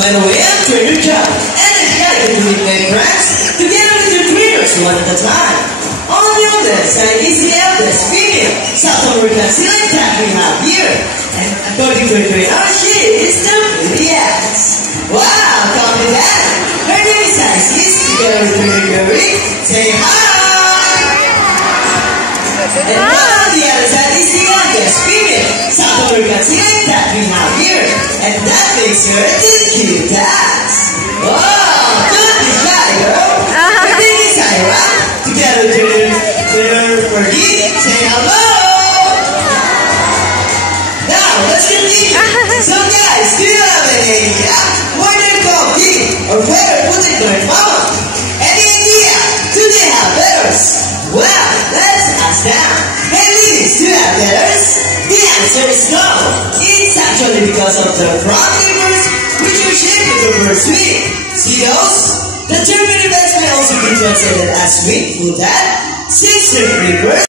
By the way, I'm Trainer Chuck, and I gotta get to make friends together with your trainers one at a time. All of the eldest and easy eldest female South American select that we have here. And according to the trainer, she is the prettiest. Wow, copy that. Her name is Isis, together with Trainer Gary. Say hi! And now the other side is the youngest female South American select that we have here. And that makes her the cutest. Wow, don't be shy, girl. Her name is Ira. Together with her Fergie, say hello. Now, let's continue. Some guys, do you have an idea why they're called Big or where put it their mama? Any idea? Do they have letters? Well, let's ask them. Hey, ladies, do you have letters? The answer is no. It's actually because of the front livers, which are shaped with the word sweet. See those? The term universe may also be translated as sweet food that since the livers